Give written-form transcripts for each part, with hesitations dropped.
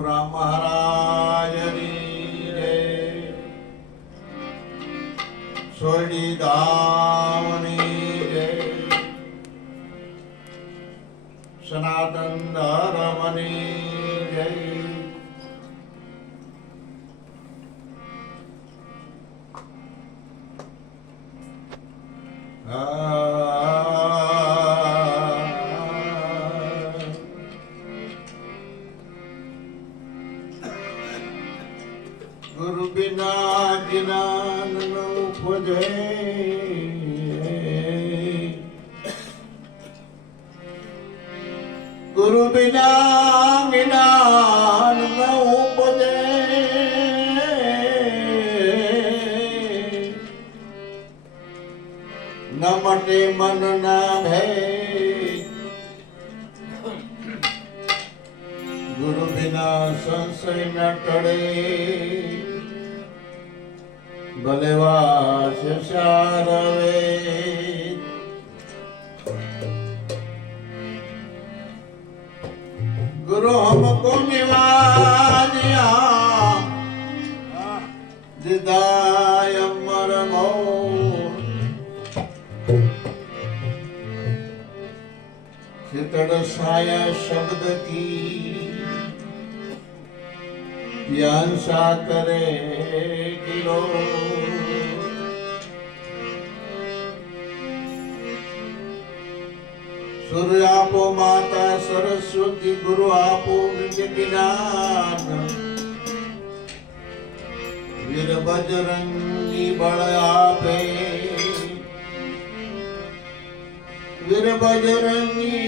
પુરા મહારાજની જય, સોરડી ધામની જય, સનાતન ધર્મની જય. ગુરુ બિના જ્ઞાન ન ઉપજે, ગુરુ બિના જ્ઞાન ન ઉપજે, ન મટે મન ના ભેદ, ગુરુ બિના સંશય ન ટળે, ભલે વાસ શારવે. गुरु हमको निवाजिया दिदाय अमर मोर, चितड़ साया शब्द की यांसा करे किलो. सूर्य आपो माता सरस्वती, गुरु आपो नित्य ज्ञान, वीर बजरंगी बल आपे, वीर बजरंगी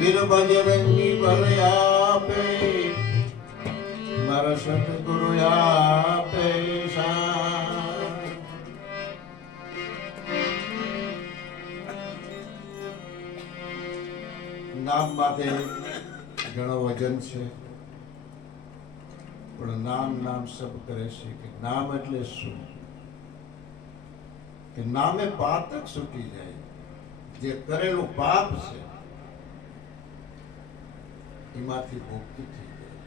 वीर बजरंगी बल आपे, मारा सतगुरु आपे. નામ માથે ઘણો વજન છે, પણ નામ નામ સબ કરે છે કે નામ એટલે શું? કે નામે પાતક છૂટી જાય, જે કરેલું પાપ છે એમાંથી મુક્તિ થઈ જાય.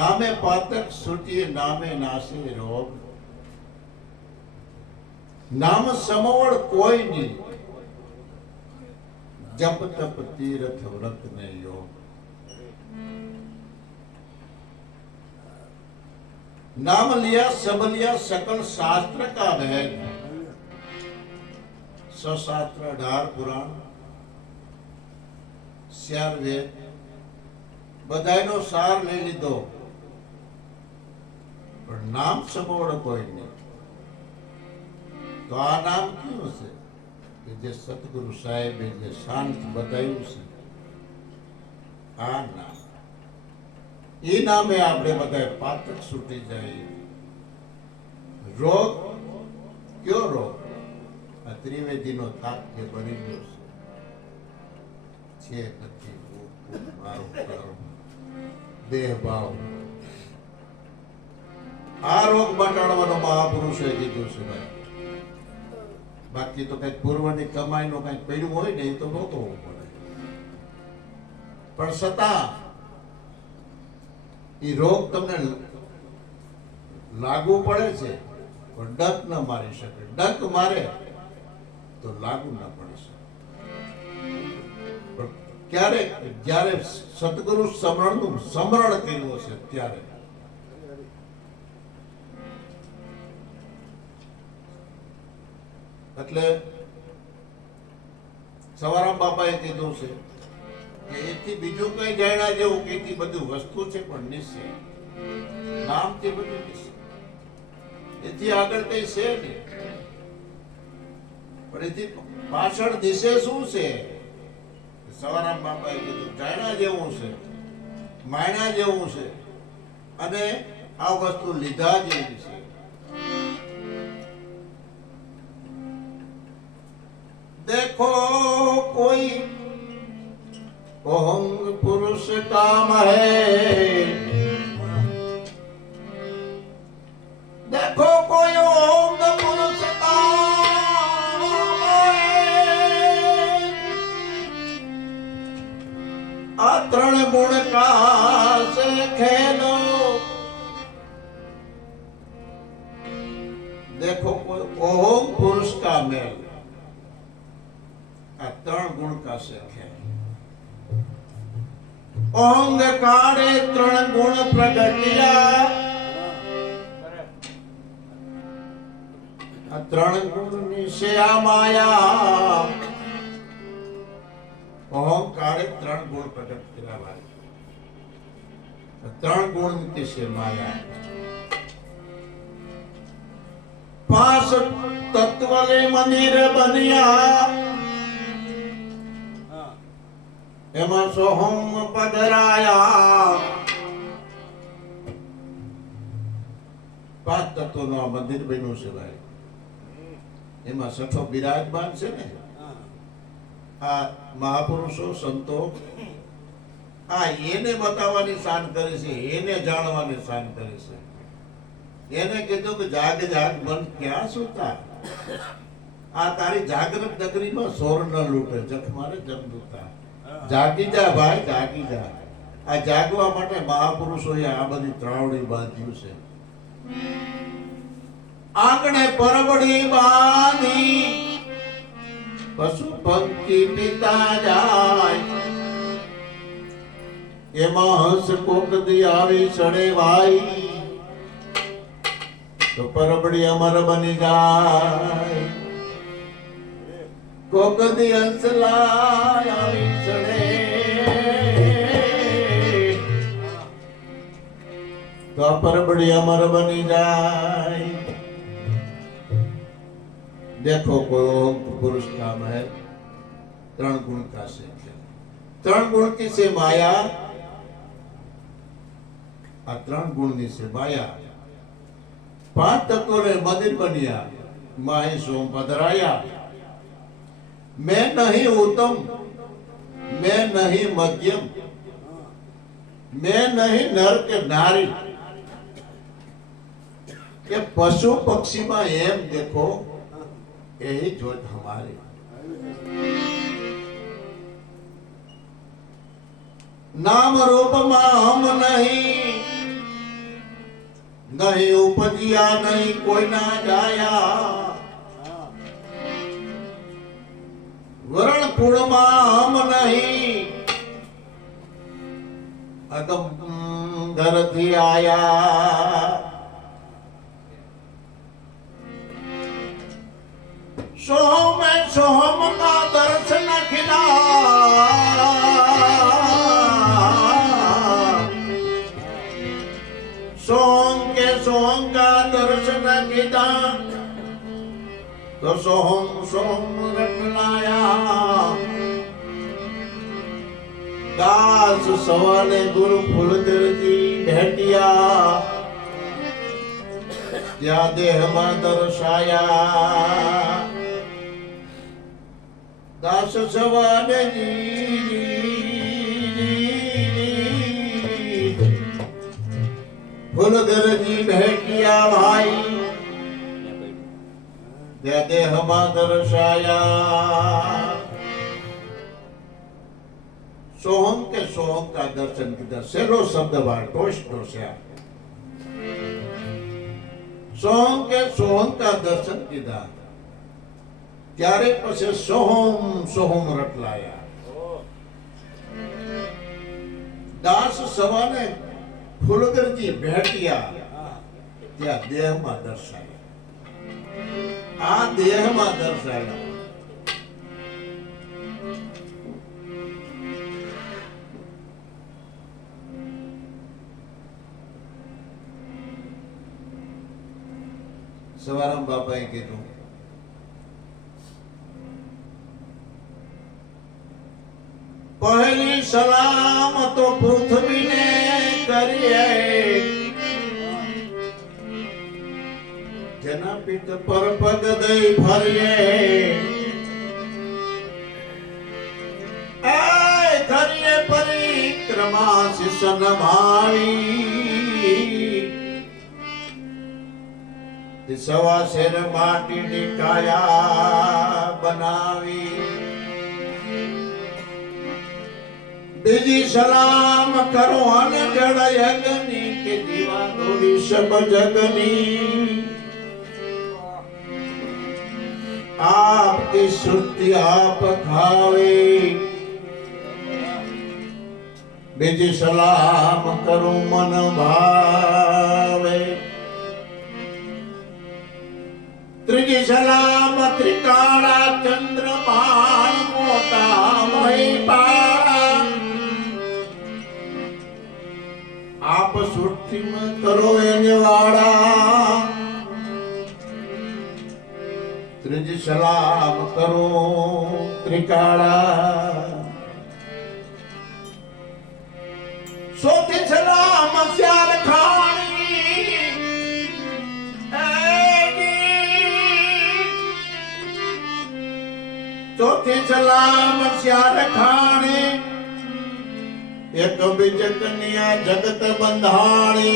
નામે પાતક છૂટીએ, નામે નાશે રોગ, નામ સમવળ કોઈ નહીં, जप तप तीर्थ व्रत ने योग. नाम लिया सब लिया सकल शास्त्र का भेद, सशास्त्र 18 पुराण 4 वेद બધાયનો સાર લઈ લીધો, પણ નામ સમોડ કોઈ નહીં. તો આ નામ કયું છે? કે જે સતગુરુ સાહેબે જે શાંત બતાવ્યું છે, આ નામ, એ નામે આપણે બધા પાતક છૂટી જાય. રોગ કયો રોગ? આ ત્રિવેદીનો થાક જે બની ગયો છે, નથી મારો દેહ ભાવ, આ રોગ મટાડવાનો મહાપુરુષે કીધું છે ભાઈ. બાકી તો કઈક પૂર્વની કમાઈ નો કઈક પડ્યું હોય ને, એ તો નહોતો પડે, પણ છતાં એ રોગ તમને લાગુ પડે છે, પણ ડંક ન મારી શકે. ડંક મારે તો લાગુ ન પડી શકે. પણ ક્યારે? જ્યારે સદગુરુ સમરણનું સમરણ કર્યું છે ત્યારે. એટલે સવારામ બાપાએ કીધું છે કે એથી બીજું કઈ જાણ્યા જેવું કે એથી બધું વસ્તુ છે, પણ નિશ્ચય નામથી બધું નિશ્ચય, એથી આગળ કઈ છે નહીં. પણ એથી પાછળ દિશે શું છે? સવારામ બાપાએ કીધું જાણ્યા જેવું છે, માણ્યા જેવું છે, અને આ વસ્તુ લીધા જેવી છે. देखो कोई ओंग पुरुष काम है, देखो कोई ओंग पुरुष काम गुण का से खेलो। देखो कोई ओम पुरुष का मेल, त्रण गुण का से खेल। ओंग काड़े त्रण गुण प्रगटिया, त्रण गुण निशे आ माया। ओंकारे त्रण गुण प्रकट किया भाई, त्रण गुण किसे माया। पांच तत्वले मंदिर बनिया, एमा सोहम पधराया। पांच तत्वों मंदिर बन्યું છે ભાઈ, એમાં છઠ્ઠો બિરાજમાન છે ને। આ મહાપુરુષો સંતો આ એને બતાવવાની શાન કરે છે, એને જાણવાની શાન કરે છે। એને કીધું કે જાગ જાગ મન ક્યાં સુતા, આ તારી જાગૃત નગરીમાં સોર ન લૂટે, જખ મારે જમદૂતા। જાગી જા ભાઈ, જાગી જા। આ જાગવા માટે મહાપુરુષોએ આ બધી ત્રાવડી બાંધ્યું છે। આંગણે પરબડી બાંધી પશુ પંખી પીતા જાય, એમાં હંસ કોક દી આવી ચડે ભાઈ, તો પરબડી અમર બની જાય। કોક દી હંસલાય આવી ચડે, તો પરબડી અમર બની જાય। देखो कोई ओम पुरुष का महल, त्रण गुण का से खेल। त्रण गुण की से माया, आ त्रण गुण नी से माया। पांच तत्वों ने मंदिर बनिया, माही सोम पधराया। मैं नहीं उत्तम, मैं नहीं मध्यम, मैं नहीं नर के नारी। के पशु पक्षी में एम देखो, यही जोत हमारी। नाम रूप में हम नहीं, नहीं उपजिया नहीं कोई ना जाया। वर्ण कुल में हम नहीं, अदम घर थी आया। सोहम सोहम का दर्शन खिला, सोहम के सोहम का दर्शन खिला, तो सोहम सोहम रट लाया। दास सवाले गुरु फूलधर जी भेटिया, त्या देह में दर्शाया। दास सवाले जी फूलधर जी भेटिया भाई, त्या देह में दर्शाया। सोहम के सोहम का दर्शन किया। सेलो शब्द बार टोश टोश्या। सोहम के सोहम का दर्शन किया, त्यारे पछे सोहम सोहम रटलाया। दास सवाने फूलगर जी भेटिया, त्या देह में दर्शाया। आ देह में दर्शाया। સવારામ બાપાએ કીધું, પહેલી સલામ તો પૃથ્વીને કરીએ, જેના પીઠ પર પગ દઈ ફરીએ। કરીએ પરિક્રમા શિષ નભાવી, સવા શેર માટીની કાયા બનાવી। બીજી સલામ કરો અને જળ યજ્ઞની કે દીવા દોરી સબ જગની आपकी सृष्टि आप खावे बीजी सलाम करूं मन भावे त्रीजी सलाम त्रिकाला चंद्रमान मोटा महिपाला आप सृष्टि में करो एने वाड़ा त्रिजी सलाम करो त्रिकाला सोती सलाम श्याल खानी चौथी सलाम श्याल खानी एक बीज कन्या जगत बंधाणी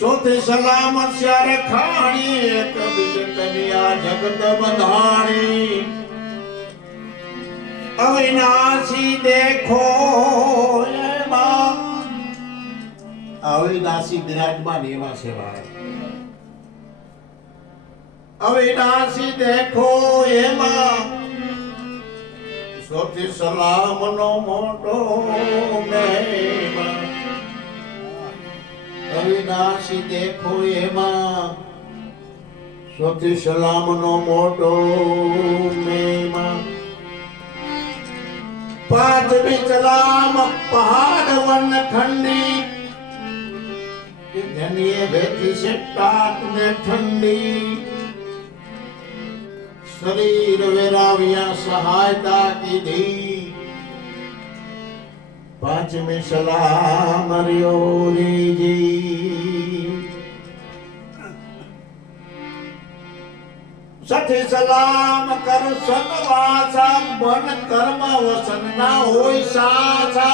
सोते सलाम श्यार खाणी एक बीज कन्या जगत बंधाणी अविनाशी देखो ये मां अविनाशी विराजमान एवा सेवा अविनाशी देखो ये मां सोते सलाम नो मोटो मेहमान अविनाशी देखो एमा सोती सलाम नो मोटो मेहमान पांचवी सलाम पहाड़ वन खंडी धनिये बेटी से टाट ने ठंडी शरीर वेराविया सहायता की दी पांचवी सलाम रियोरी जी छठी सलाम कर सतवासा बन कर्म वसन ना होय साचा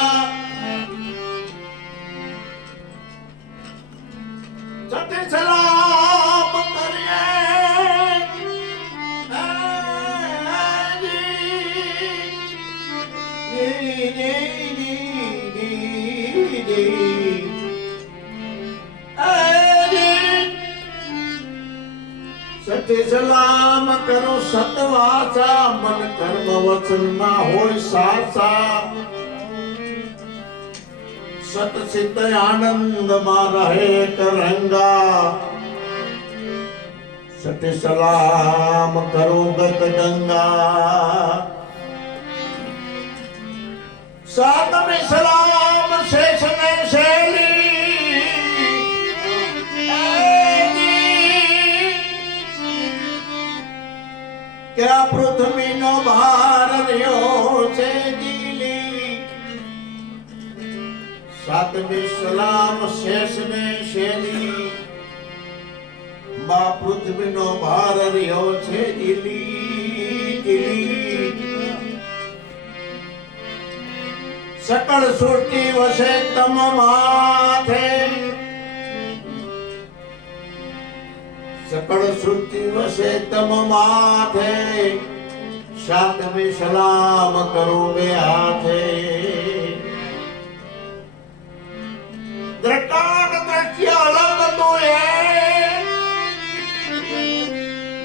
छठी सलाम करिए सत्य सलाम करो सतवाचा मन कर्म वचन ना होय साचा सत सिद्ध आनंद मा रहे करंगा सत्य सलाम करो गत गंगा सातवें सलाम शेष ने शैली क्या पृथ्वी नो भार रियो छे दिली सातवें सलाम शेष ने शैली बा पृथ्वी नो भार रियो छे दिली दिली सकल सृष्टि वसे तम माथे सकल सृष्टि वसे तम माथे सातवें सलाम करो बे हाथे द्रष्टान दृष्टि अलग तो है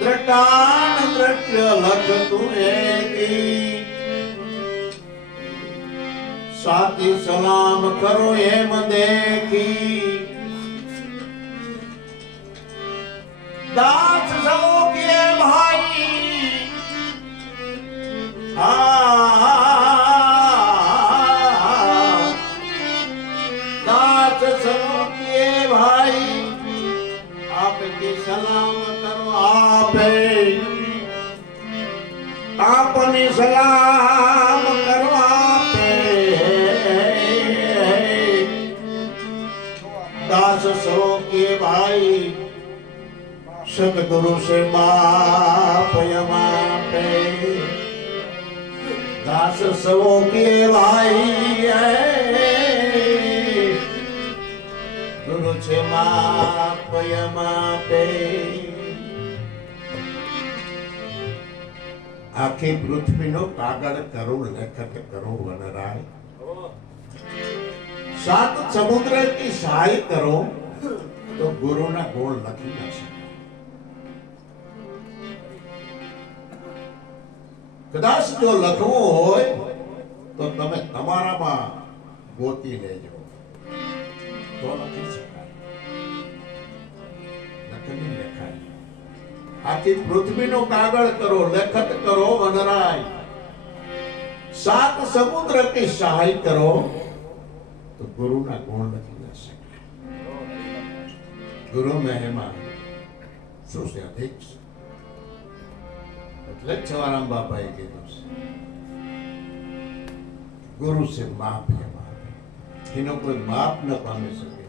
द्रष्टान दृष्टि अलग तो है साथी सलाम करो एम देखी दास सो के भाई दास सो के भाई आपकी सलाम करो आपने सलाम करो दास सो के भाई सतगुरु से मापे दास सो के भाई गुरु से मापे આખી પૃથ્વીનો કાગળ કરો લેખક કરો વનરાય સાત સમુદ્ર કી સહાય કરો તો ગુરુના ગુણ લખી ના શકે કદાચ જો લખવું હોય તો તમે તમારામાં ગોતી લેજો તો લખી શકાય લખી લખાય આખી પૃથ્વીનો કાગળ કરો લેખક કરો વનરાય સાત સમુદ્ર કી સહાય કરો તો ગુરુના ગુણ લખી ના શકાય ગુરુ મહિમા શું છે અધિક છે એટલે છવારામ બાપાએ કીધું છે ગુરુ છે માપ હે માપ એનો કોઈ માપ ન પામી શકે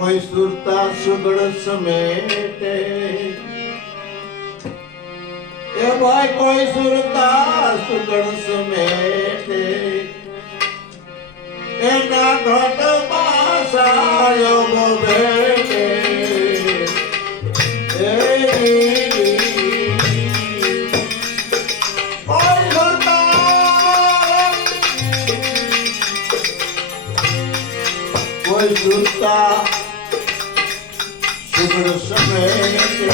કોઈ સુરતા સુગડ સમેટે એ ભાઈ કોઈ સુરતા સુગડ સમેટે એના ઘટ પાસાયો ભેટે કોઈ સુરતા સુગડ સમેટે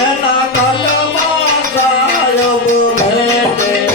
એના ઘટમાં સાયો ભેટે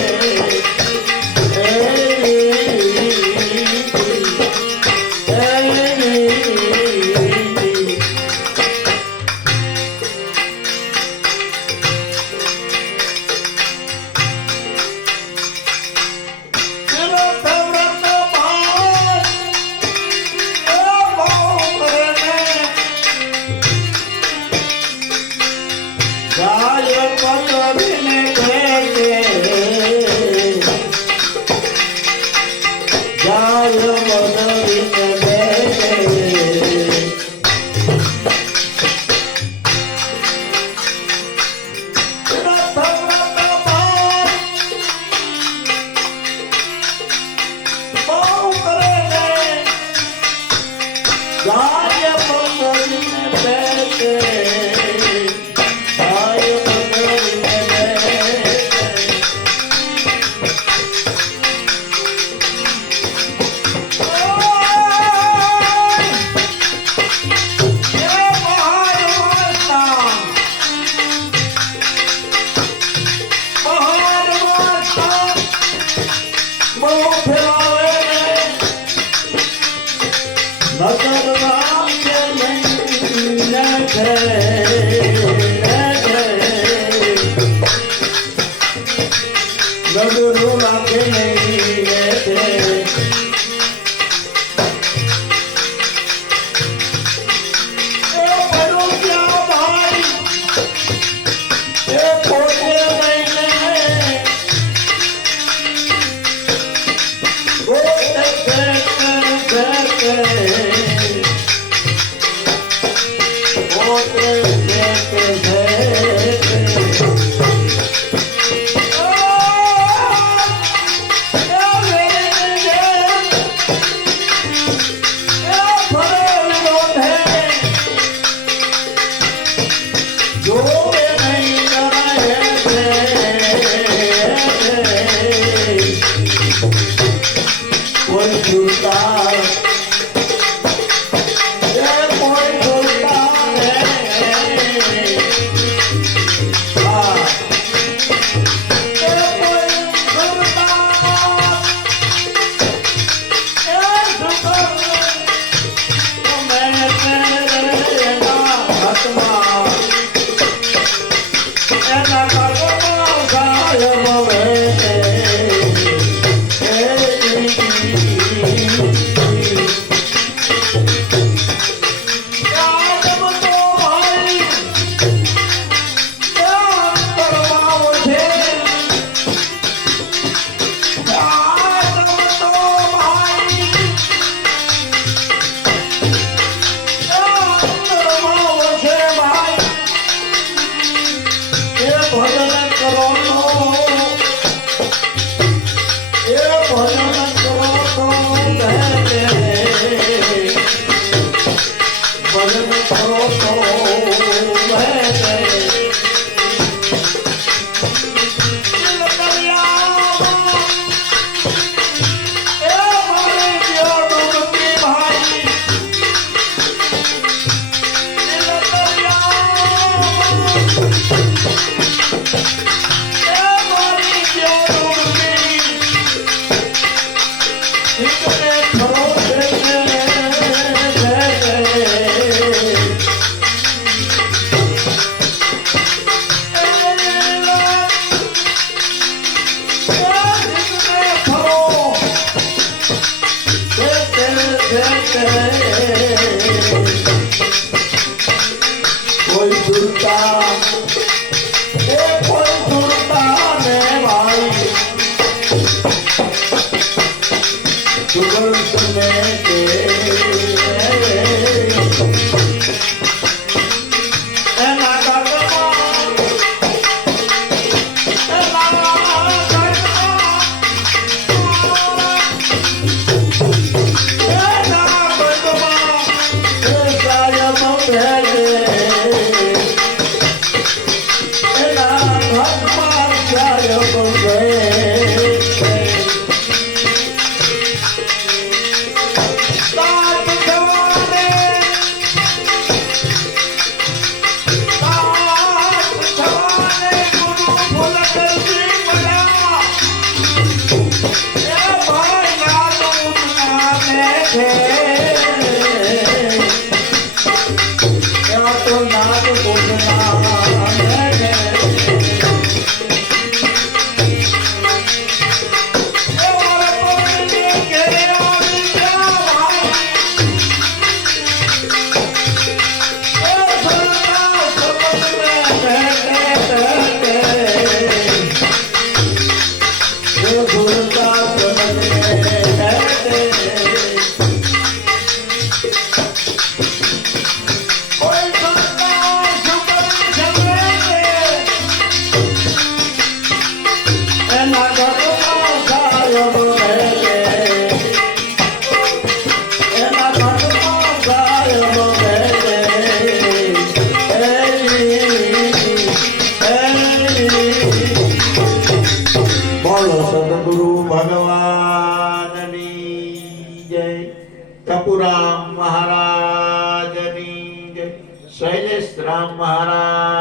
Hey કોઈ સુરતા એ કોઈ સુરતા ને ભાઈ સુગલ સુને કે એના ગગમાં સદગુરુ ભગવાનની જય, ટપુરામ મહારાજની જય, શૈલેષ રામ મહારાજ